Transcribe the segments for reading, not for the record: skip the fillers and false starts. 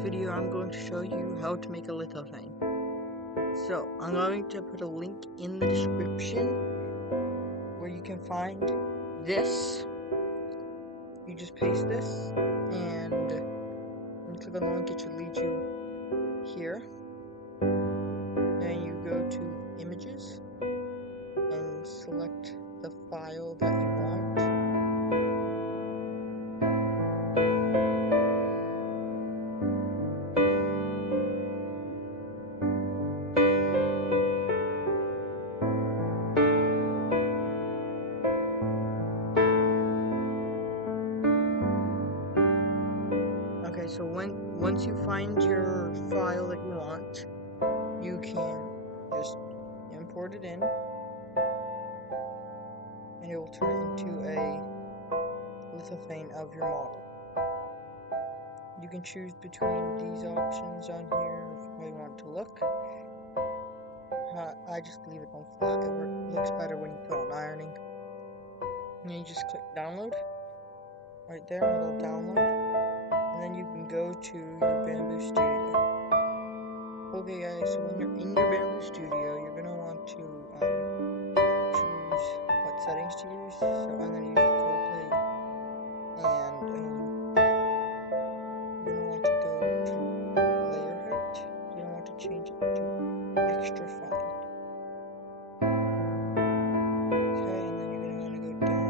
video I'm going to show you how to make a lithophane. So I'm going to put a link in the description where you can find this. You just paste this and when you click on the link, it should lead you here. Then you go to images and select the file that you want. Okay, so once you find your file that you want, you can just import it in, and it will turn it into a lithophane of your model. You can choose between these options on here how you want it to look. I just leave it on flat. It looks better when you put on ironing. And then you just click download right there, and it'll download. And then you can go to your Bamboo Studio. Okay guys, so when you're in your Bamboo Studio, you're going to want to choose what settings to use. So I'm going to use cold plate, and you're going to want to go to layer height. You're going to want to change it to extra fine. Okay, and then you're going to want to go down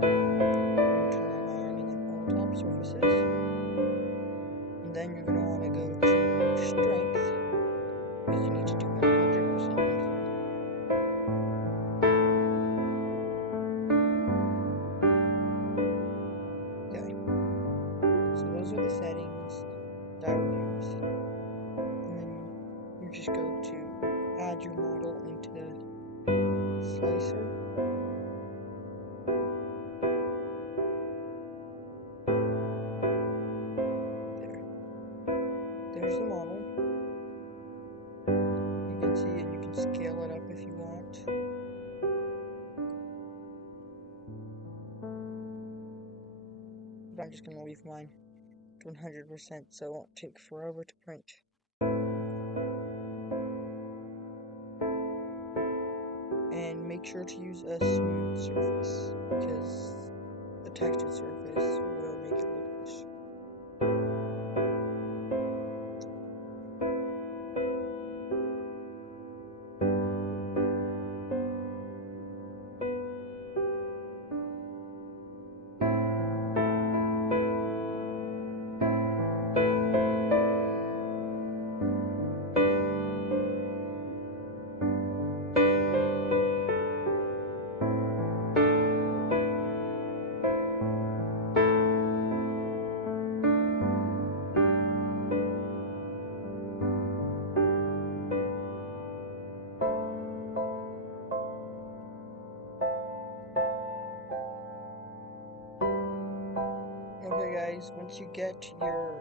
and turn on ironing and all top surfaces. And then you're going to want to go to strength, because you need to do 100% uniform. Okay, so those are the settings that I would use. And then you just go to add your model into the slicer. There's the model. You can see it, you can scale it up if you want. But I'm just going to leave mine to 100% so it won't take forever to print. And make sure to use a smooth surface, because a textured surface will make it look worse. Okay guys, once you get your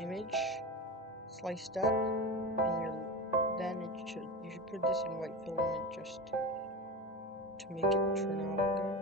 image sliced up, and you should put this in white filament just to make it turn out good.